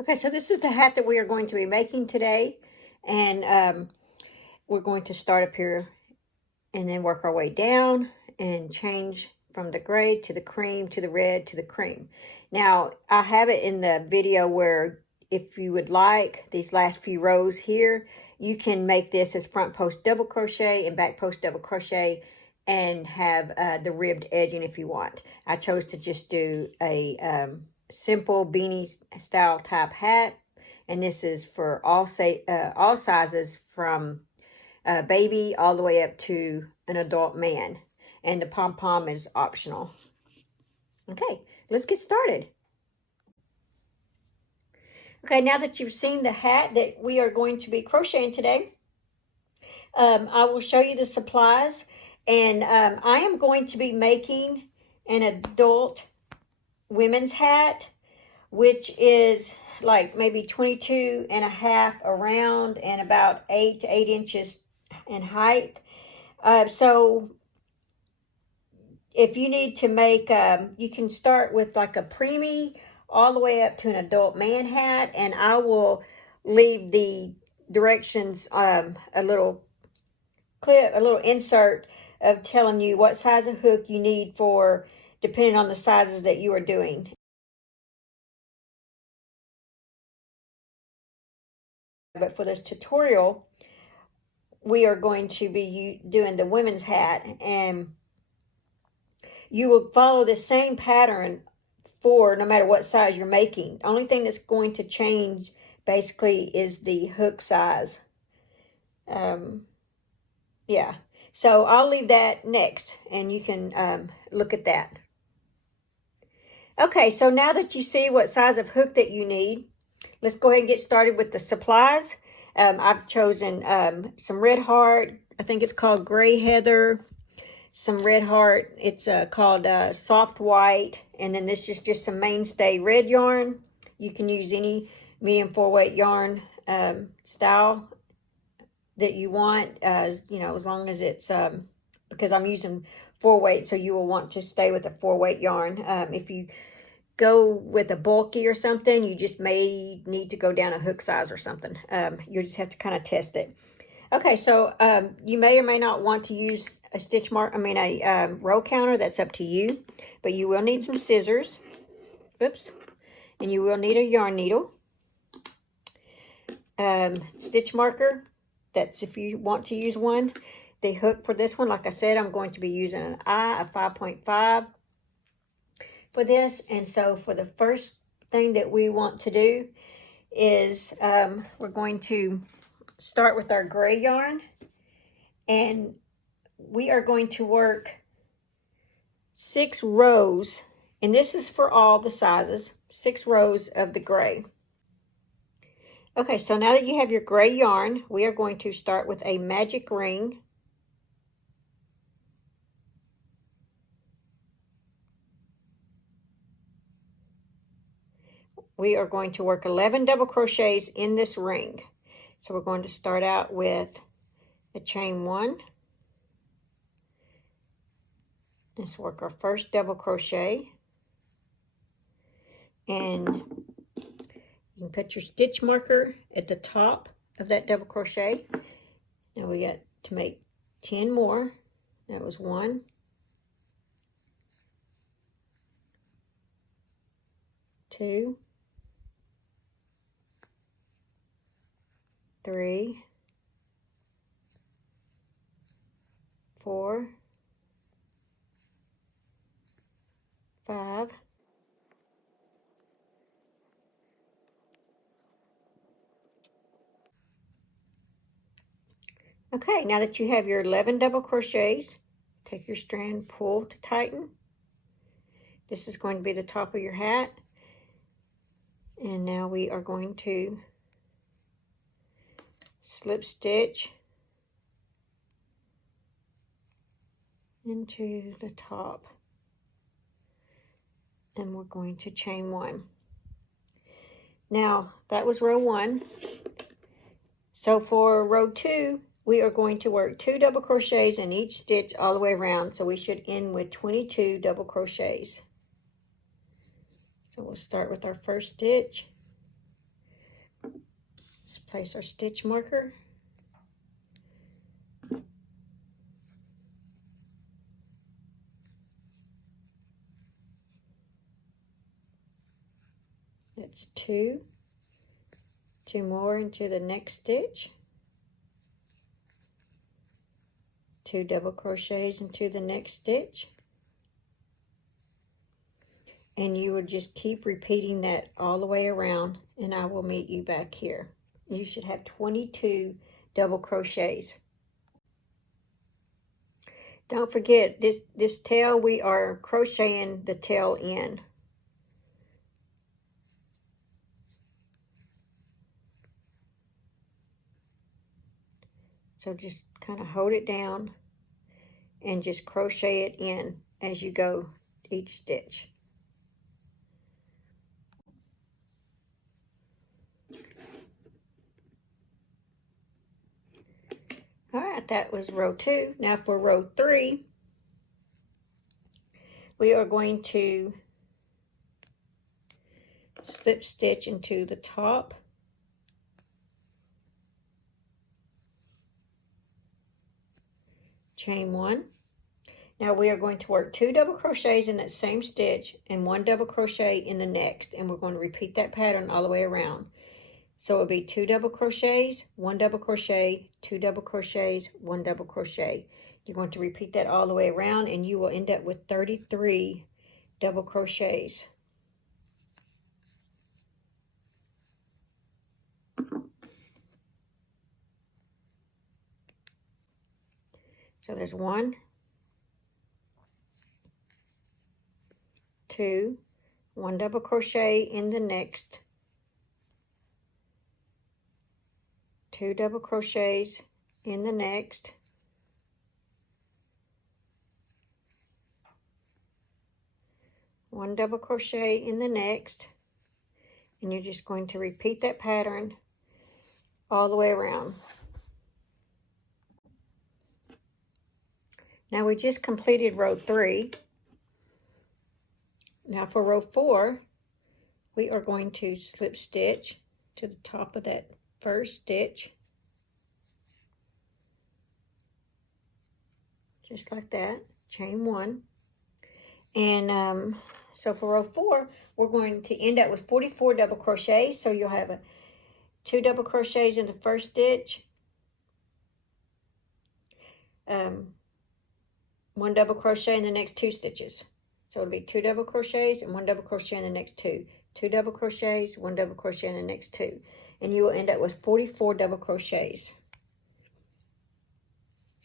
Okay, so this is the hat that we are going to be making today, and we're going to start up here and then work our way down and change from the gray to the cream to the red to the cream. Now, I have it in the video where if you would like these last few rows here, you can make this as front post double crochet and back post double crochet and have the ribbed edging if you want. I chose to just do a simple beanie style type hat, and this is for all sizes from baby all the way up to an adult man, and the pom-pom is optional. Okay, let's get started. Okay, now that you've seen the hat that we are going to be crocheting today, I will show you the supplies, and I am going to be making an adult women's hat, which is like maybe 22 and a half around and about 8 to 8 inches in height. So if you need to make, you can start with like a Premie all the way up to an adult man hat, and I will leave the directions, a little clip, a little insert of telling you what size of hook you need for, depending on the sizes that you are doing. But for this tutorial, we are going to be doing the women's hat, and you will follow the same pattern for no matter what size you're making. The only thing that's going to change basically is the hook size. Yeah, so I'll leave that next, and you can look at that. Okay, so now that you see what size of hook that you need, let's go ahead and get started with the supplies. I've chosen some red heart. I think it's called gray heather. Some red heart. It's called soft white. And then this is just some mainstay red yarn. You can use any medium 4-weight yarn style that you want, you know, as long as it's, because I'm using 4-weight, so you will want to stay with a 4-weight yarn. If you go with a bulky or something, you just may need to go down a hook size or something. You just have to kind of test it. Okay, so you may or may not want to use a a row counter. That's up to you. But you will need some scissors. Oops. And you will need a yarn needle. Stitch marker. That's if you want to use one. The hook for this one, like I said, I'm going to be using an eye, a 5.5 for this. And so for the first thing that we want to do is we're going to start with our gray yarn, and we are going to work 6 rows, and this is for all the sizes, 6 rows of the gray. Okay, so now that you have your gray yarn, we are going to start with a magic ring. We are going to work 11 double crochets in this ring. So we're going to start out with a chain 1. Let's work our first double crochet, and you can put your stitch marker at the top of that double crochet. Now we got to make 10 more. That was 1, 2, 3, 4, 5, 6. Okay, now that you have your 11 double crochets, take your strand, pull to tighten. This is going to be the top of your hat. And now we are going to slip stitch into the top, and we're going to chain 1. Now that was row 1. So for row 2, we are going to work 2 double crochets in each stitch all the way around, so we should end with 22 double crochets. So we'll start with our first stitch, place our stitch marker. That's two more into the next stitch, 2 double crochets into the next stitch, and you would just keep repeating that all the way around, and I will meet you back here. You should have 22 double crochets. Don't forget, this tail, we are crocheting the tail in. So just kind of hold it down and just crochet it in as you go each stitch. All right, that was row 2. Now for row 3, we are going to slip stitch into the top, chain 1. Now we are going to work 2 double crochets in that same stitch and 1 double crochet in the next, and we're going to repeat that pattern all the way around. So it'll be 2 double crochets, 1 double crochet, 2 double crochets, 1 double crochet. You're going to repeat that all the way around, and you will end up with 33 double crochets. So there's 1, 2, 1 double crochet in the next, 2 double crochets in the next, 1 double crochet in the next, and you're just going to repeat that pattern all the way around. Now we just completed row 3. Now for row 4, we are going to slip stitch to the top of that first stitch, just like that, chain 1. And so for row 4, we're going to end up with 44 double crochets. So you'll have 2 double crochets in the first stitch, 1 double crochet in the next 2 stitches. So it'll be 2 double crochets and 1 double crochet in the next 2. 2 double crochets, 1 double crochet in the next 2. And you will end up with 44 double crochets.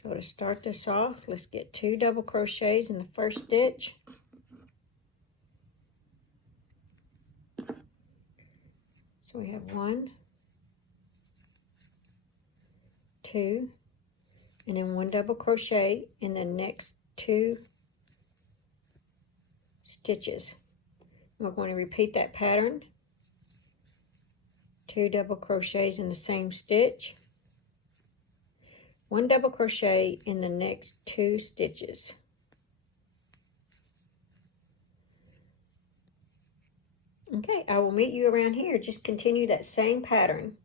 So to start this off, let's get 2 double crochets in the first stitch. So we have 1, 2, and then 1 double crochet in the next 2 stitches. We're going to repeat that pattern, 2 double crochets in the same stitch, 1 double crochet in the next 2 stitches. Okay, I will meet you around here. Just continue that same pattern.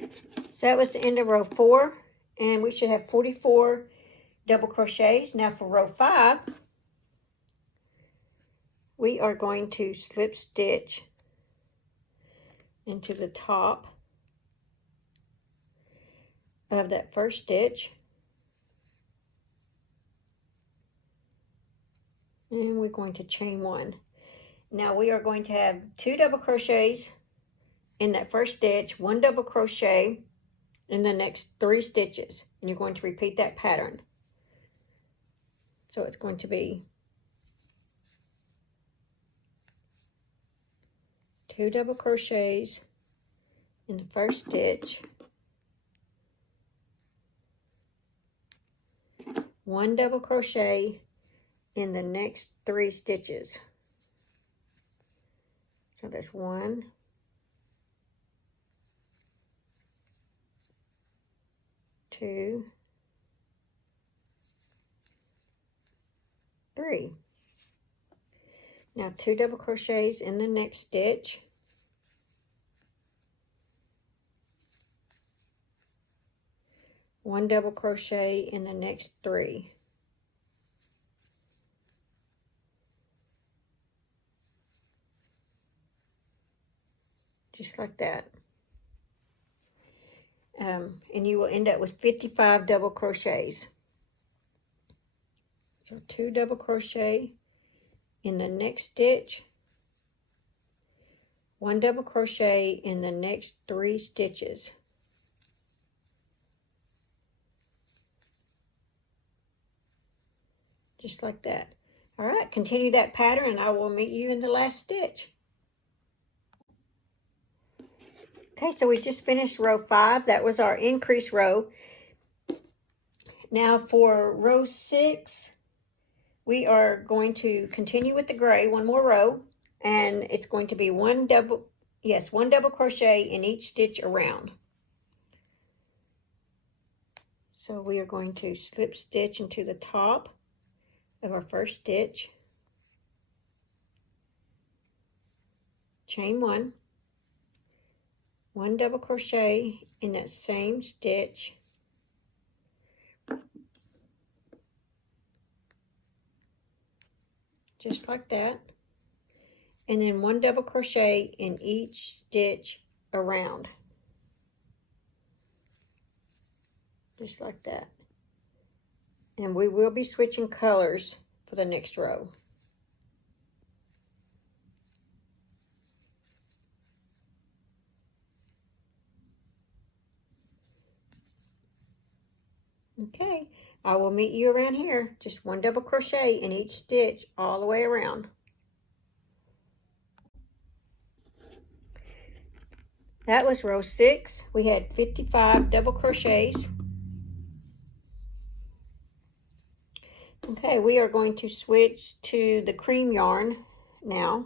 So that was the end of row 4, and we should have 44 double crochets. Now for row 5, we are going to slip stitch into the top of that first stitch, and we're going to chain 1. Now we are going to have 2 double crochets in that first stitch, 1 double crochet in the next 3 stitches, and you're going to repeat that pattern. So it's going to be 2 double crochets in the first stitch, 1 double crochet in the next 3 stitches. So there's 1, 2, 3. Now 2 double crochets in the next stitch, 1 double crochet in the next 3. Just like that. And you will end up with 55 double crochets. So 2 double crochet in the next stitch, 1 double crochet in the next 3 stitches. Just like that. All right, continue that pattern and I will meet you in the last stitch. Okay, so we just finished row 5. That was our increase row. Now for row 6, we are going to continue with the gray, 1 more row, and it's going to be 1 double crochet in each stitch around. So we are going to slip stitch into the top of our first stitch, chain 1 double crochet in that same stitch, just like that, and then 1 double crochet in each stitch around, just like that. And we will be switching colors for the next row. Okay, I will meet you around here. Just 1 double crochet in each stitch all the way around. That was row 6. We had 55 double crochets. Okay, we are going to switch to the cream yarn now.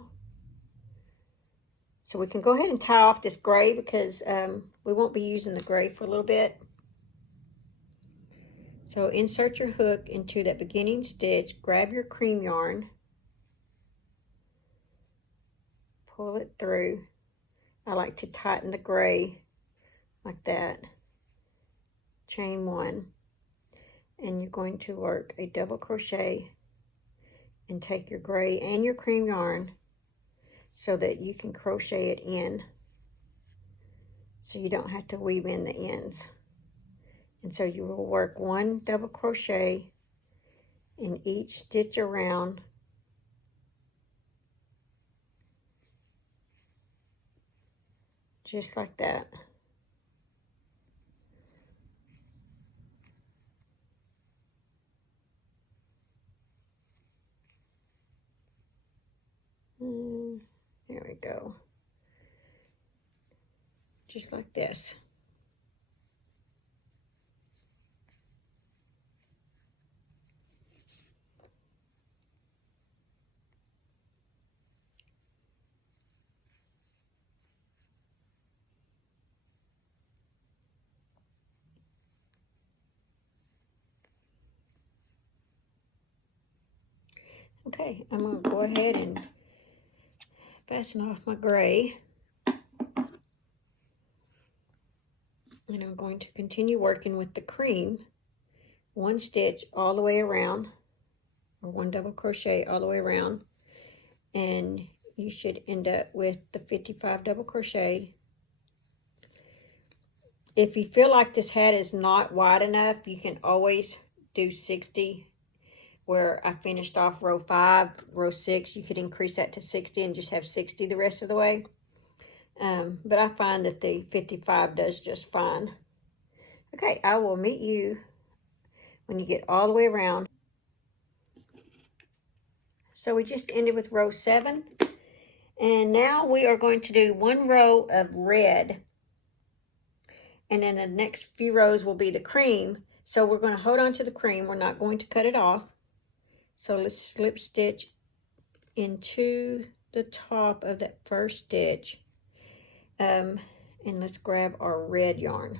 So we can go ahead and tie off this gray because we won't be using the gray for a little bit. So insert your hook into that beginning stitch, grab your cream yarn, pull it through. I like to tighten the gray like that. Chain 1, and you're going to work a double crochet and take your gray and your cream yarn so that you can crochet it in so you don't have to weave in the ends. And so you will work 1 double crochet in each stitch around, just like that. There we go. Just like this. Okay, I'm going to go ahead and fasten off my gray. And I'm going to continue working with the cream, 1 stitch all the way around, or 1 double crochet all the way around, and you should end up with the 55 double crochet. If you feel like this hat is not wide enough, you can always do 60. Where I finished off row 5, row 6, you could increase that to 60 and just have 60 the rest of the way. But I find that the 55 does just fine. Okay, I will meet you when you get all the way around. So we just ended with row 7. And now we are going to do 1 row of red. And then the next few rows will be the cream. So we're going to hold on to the cream. We're not going to cut it off. So let's slip stitch into the top of that first stitch. And let's grab our red yarn.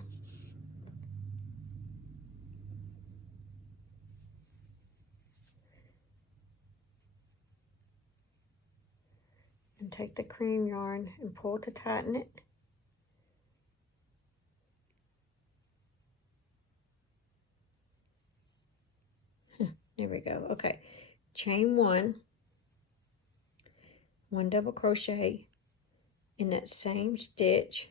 And take the cream yarn and pull to tighten it. There we go. Okay, chain one double crochet in that same stitch,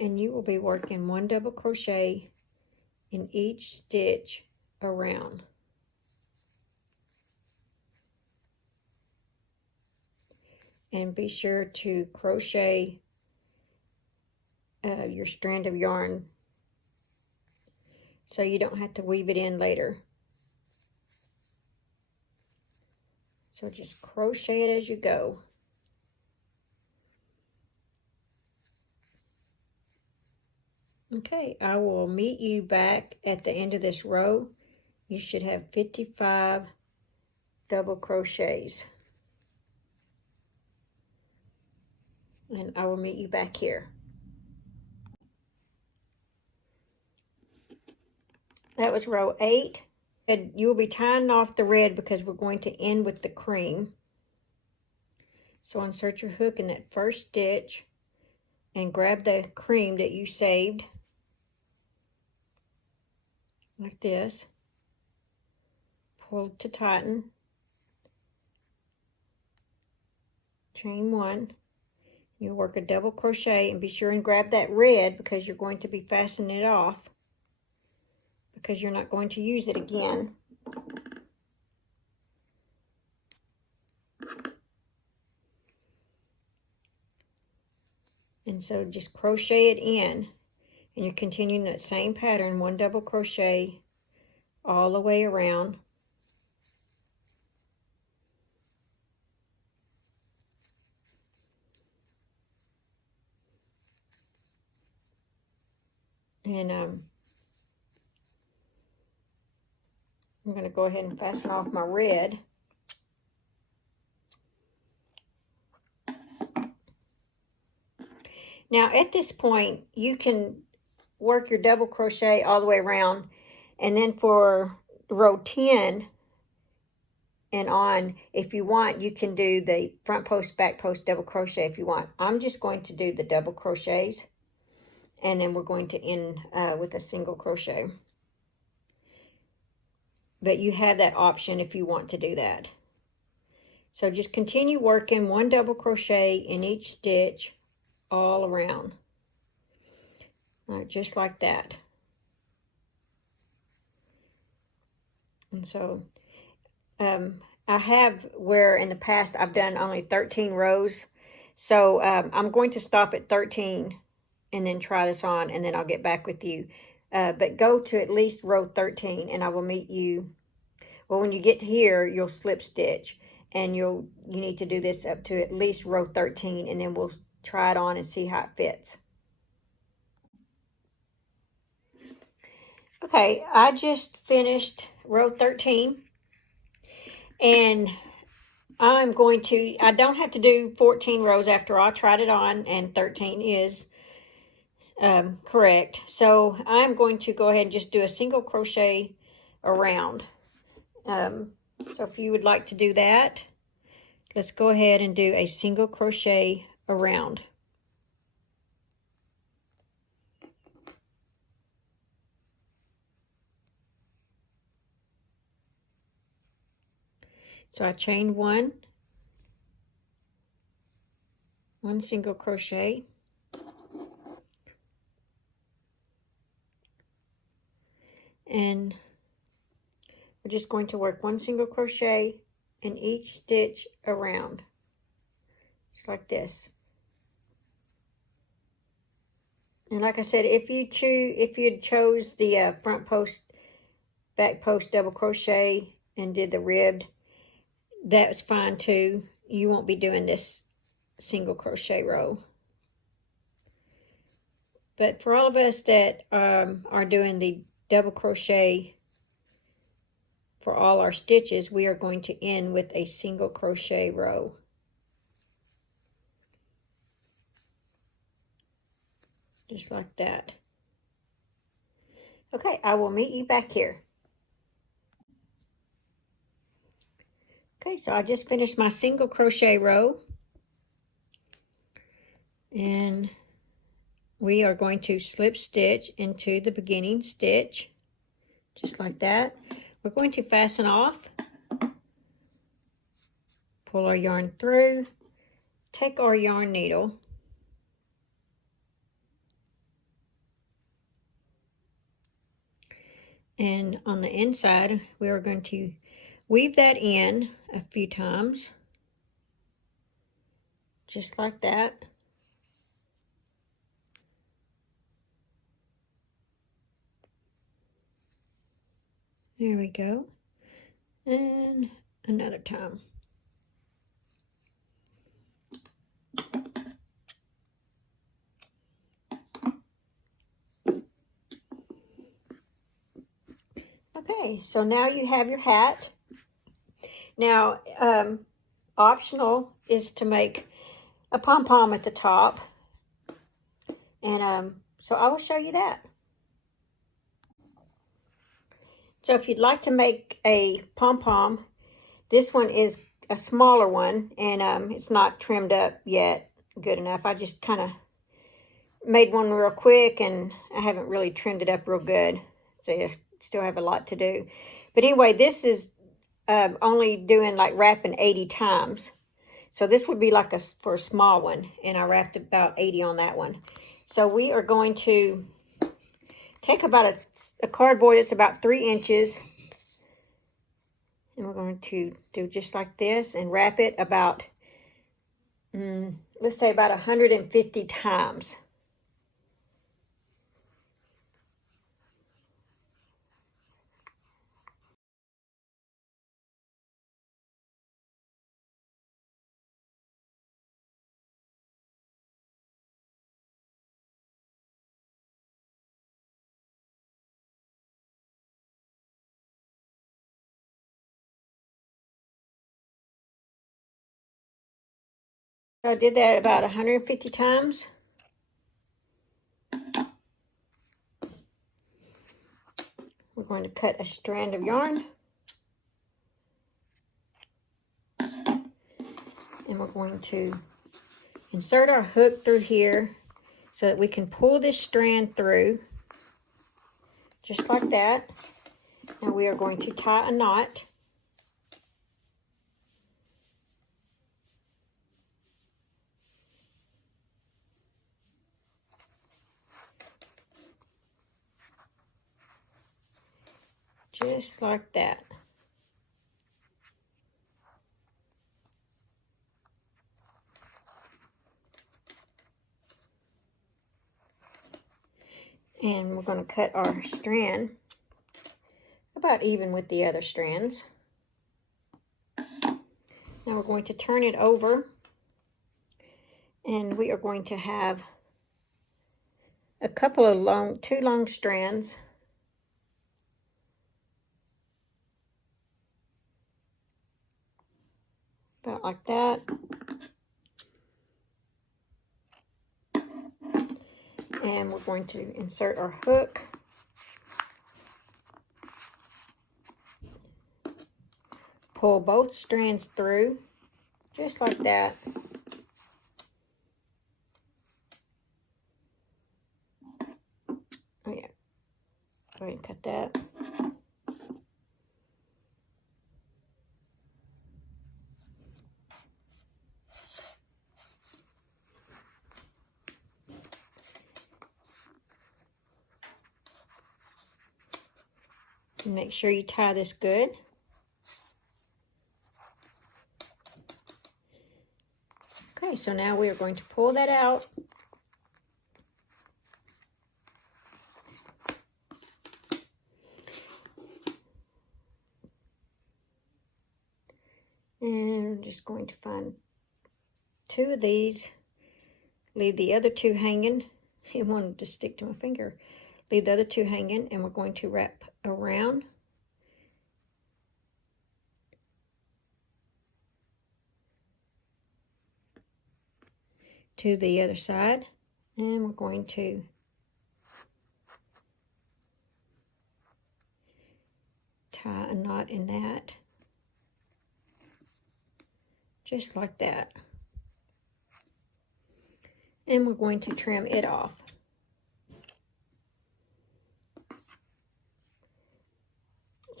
and you will be working 1 double crochet in each stitch around. And be sure to crochet your strand of yarn so you don't have to weave it in later. So just crochet it as you go. Okay, I will meet you back at the end of this row. You should have 55 double crochets. And I will meet you back here. That was row 8. And you'll be tying off the red because we're going to end with the cream. So insert your hook in that first stitch and grab the cream that you saved, like this. Pull to tighten. Chain 1. You'll work a double crochet and be sure and grab that red because you're going to be fastening it off because you're not going to use it again. And so just crochet it in, and you're continuing that same pattern, 1 double crochet all the way around. And I'm going to go ahead and fasten off my red. Now at this point, you can work your double crochet all the way around, and then for row 10 and on, if you want, you can do the front post, back post double crochet if you want. I'm just going to do the double crochets, and then we're going to end with a single crochet. But you have that option if you want to do that. So just continue working 1 double crochet in each stitch all around. All right, just like that. And so I have where in the past I've done only 13 rows. So I'm going to stop at 13 and then try this on, and then I'll get back with you. But go to at least row 13 and I will meet you. Well, when you get here, you'll slip stitch, and you need to do this up to at least row 13, and then we'll try it on and see how it fits. Okay, I just finished row 13, and I don't have to do 14 rows after all. I tried it on, and 13 is correct. So I'm going to go ahead and just do a single crochet around. So if you would like to do that, let's go ahead and do a single crochet around. So I chained one single crochet, and we're just going to work 1 single crochet in each stitch around, just like this. And like I said, if you chose the front post, back post double crochet and did the ribbed, that's fine too. You won't be doing this single crochet row. But for all of us that are doing the double crochet for all our stitches, we are going to end with a single crochet row. Just like that. Okay, I will meet you back here. Okay, so I just finished my single crochet row, and we are going to slip stitch into the beginning stitch, just like that. We're going to fasten off, pull our yarn through, take our yarn needle, and on the inside, we are going to weave that in a few times, just like that. There we go. And another time. Okay, so now you have your hat. Now, optional is to make a pom-pom at the top. And so I will show you that. So if you'd like to make a pom-pom, this one is a smaller one, and it's not trimmed up yet good enough. I just kind of made one real quick, and I haven't really trimmed it up real good. So I still have a lot to do. But anyway, this is only doing like wrapping 80 times. So this would be like for a small one, and I wrapped about 80 on that one. So we are going to take about a cardboard that's about 3 inches, and we're going to do just like this and wrap it about, let's say about 150 times. So I did that about 150 times. We're going to cut a strand of yarn. And we're going to insert our hook through here so that we can pull this strand through, just like that. Now we are going to tie a knot. Just like that. And we're going to cut our strand about even with the other strands. Now we're going to turn it over, and we are going to have a couple of two long strands. About like that. And we're going to insert our hook. Pull both strands through, just like that. Oh yeah, go ahead and cut that. And make sure you tie this good. Okay, so now we are going to pull that out. And I'm just going to find 2 of these, leave the other 2 hanging. It wanted to stick to my finger. Leave the other 2 hanging, and we're going to wrap around. To the other side, and we're going to tie a knot in that, just like that. And we're going to trim it off.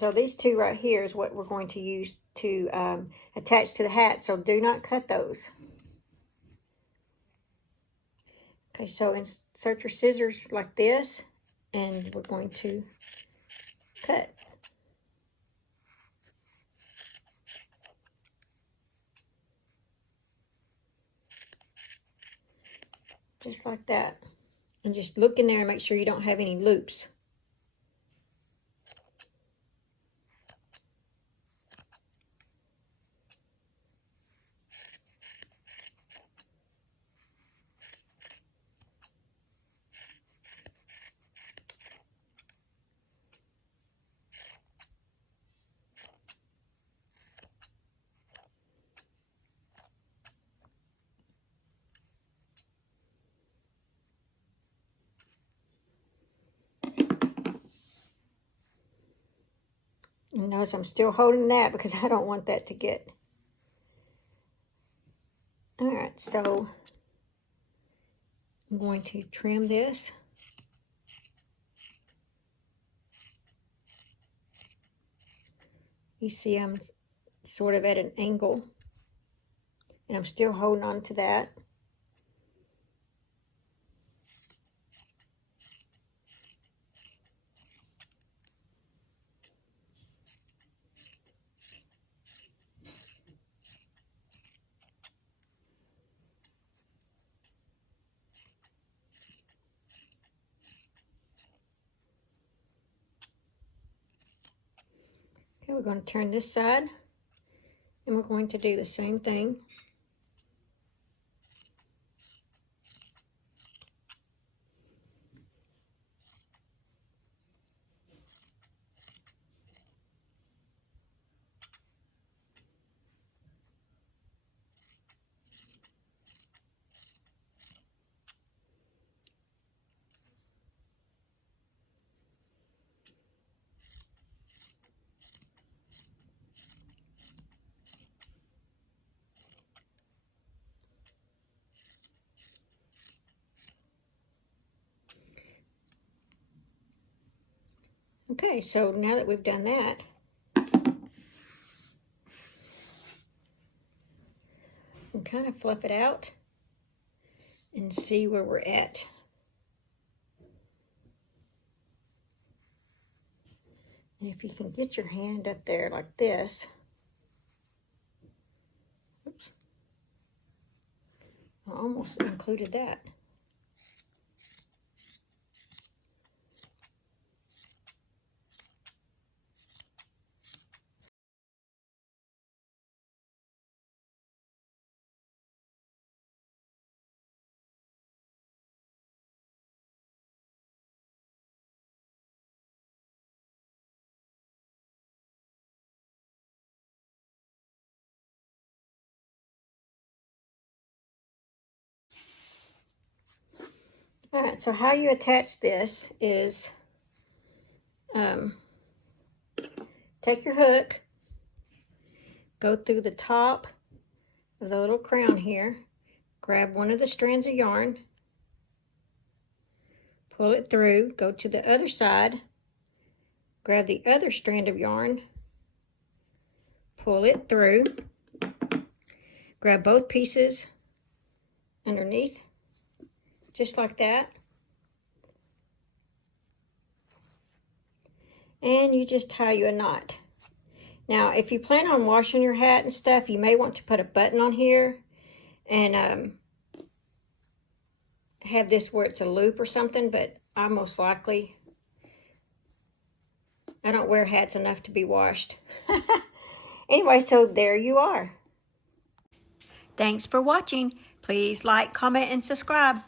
So these two right here is what we're going to use to attach to the hat. So do not cut those. Okay, so insert your scissors like this, and we're going to cut. Just like that. And just look in there and make sure you don't have any loops. And notice I'm still holding that because I don't want that to get. All right, so I'm going to trim this. You see I'm sort of at an angle, and I'm still holding on to that. Okay, we're going to turn this side, and we're going to do the same thing. Okay, so now that we've done that, and kind of fluff it out and see where we're at. And if you can get your hand up there like this, oops, I almost included that. All right, so how you attach this is take your hook, go through the top of the little crown here, grab one of the strands of yarn, pull it through, go to the other side, grab the other strand of yarn, pull it through, grab both pieces underneath, just like that. And you just tie you a knot. Now, if you plan on washing your hat and stuff, you may want to put a button on here and have this where it's a loop or something, but I most likely, I don't wear hats enough to be washed. Anyway, so there you are. Thanks for watching. Please like, comment, and subscribe.